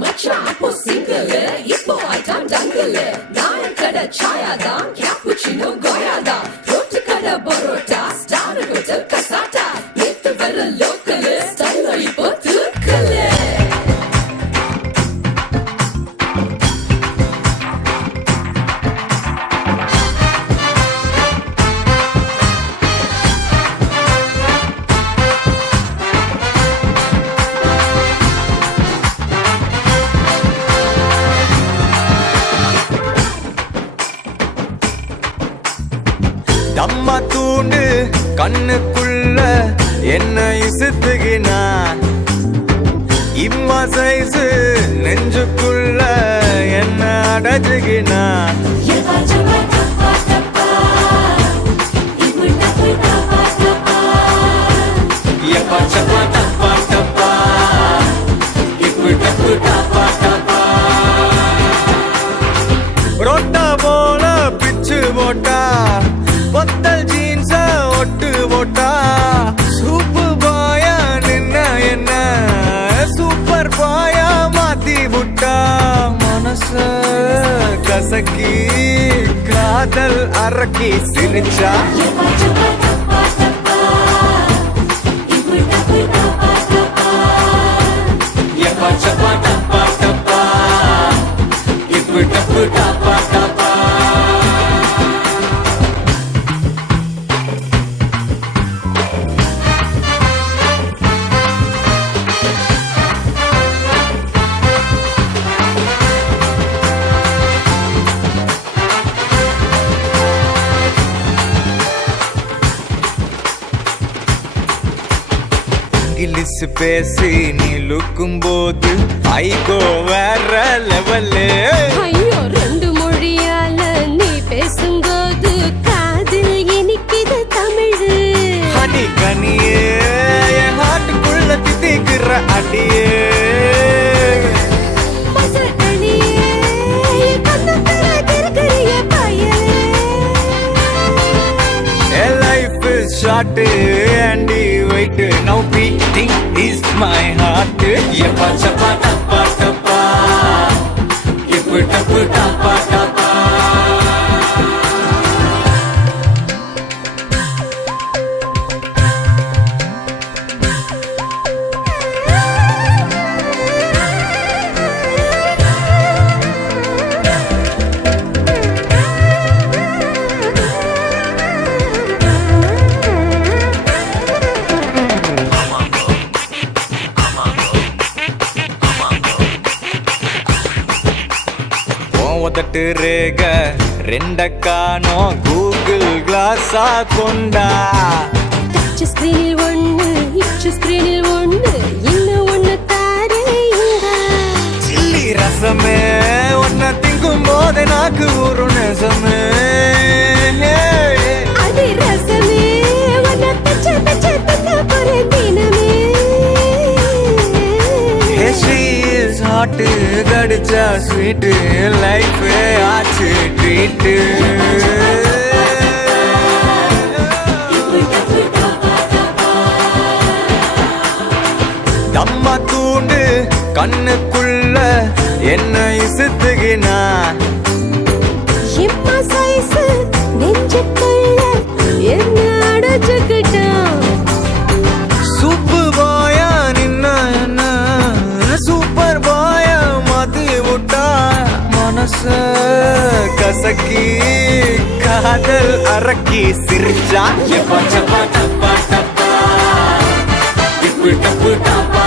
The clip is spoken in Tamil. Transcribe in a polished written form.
மச்சான் அப்போ சிங்கிள் இப்போ ஐட்டம் டங்கிள் நாயன் கடை சாயாதான் கேப்புச்சினோ கோயாதான் ரோட்டு கடை பரோட்டா ஸ்டார் ஹோட்டல் கசாட்டா நேத்து வர லோக்கல் ஸ்டைல் இப்போ தூக்கல் தம்மா தூண்டு கண்ணுக்குள்ள என்ன இசுத்துகினா இம்மா சைசு நெஞ்சுக்குள்ள என்ன அடைச்சுகினா ரோட்டா போல பிச்சு போட்டா பொத்தல் ஜீன்ஸ ஒட்டு போட்டா சூப்பு பாயா நின்ன என்ன சூப்பர் பாயா மாத்தி புட்டா மனச கசக்கி காதல் அரக்கி சிரிச்சா இங்கிலீஷ் பேசி நீ லுக்கும் போது ஐகோ வேற லெவலு ஐயோ ரெண்டு மொழியால நீ பேசும்போது காதில் இனிக்குது தமிழ் ஹனி கனியே என் ஹார்ட்டுக்குள்ள தித்திக்கிற அடியே Short and wait, now beating is my heart. Yappa chappa tappa tappa, yappa tappa tappa tappa. ஒதட்டு ரேக ரெண்ட காணோம் கூகுள் கிளாஸா கொண்டா டச் ஸ்கிரீனில் ஒண்ணு இச் ஸ்கிரீனில் ஒண்ணு இன்னும் ஒண்ணு தாரே சில்லி ரசமே ஒன்ன திங்கும் போது நாக்கு ஒரு நெசமே அது ரசமே ஒன்ன பச்சை பச்சை தந்த போறேன் தினமே ஹாட்டு கடிச்சா ஸ்வீட்டு லைஃபே ஆச்சு ட்ரீட்டு தம்மா தூண்டு கண்ணுக்குள்ள என்ன இசுத்துகினா இம்மா சைஸ் நெஞ்சுக்குள்ள என்ன அடைச்சுக்கிட்டான் சூப்பு பாயா நின்ன என்ன சூப்பர் பாயா மாத்தி விட்டா மனச கசக்கி காதல் அரக்கி சிரிச்சா எப்பா சப்பா டப்பா டப்பா இப்பு டப்பு டப்பா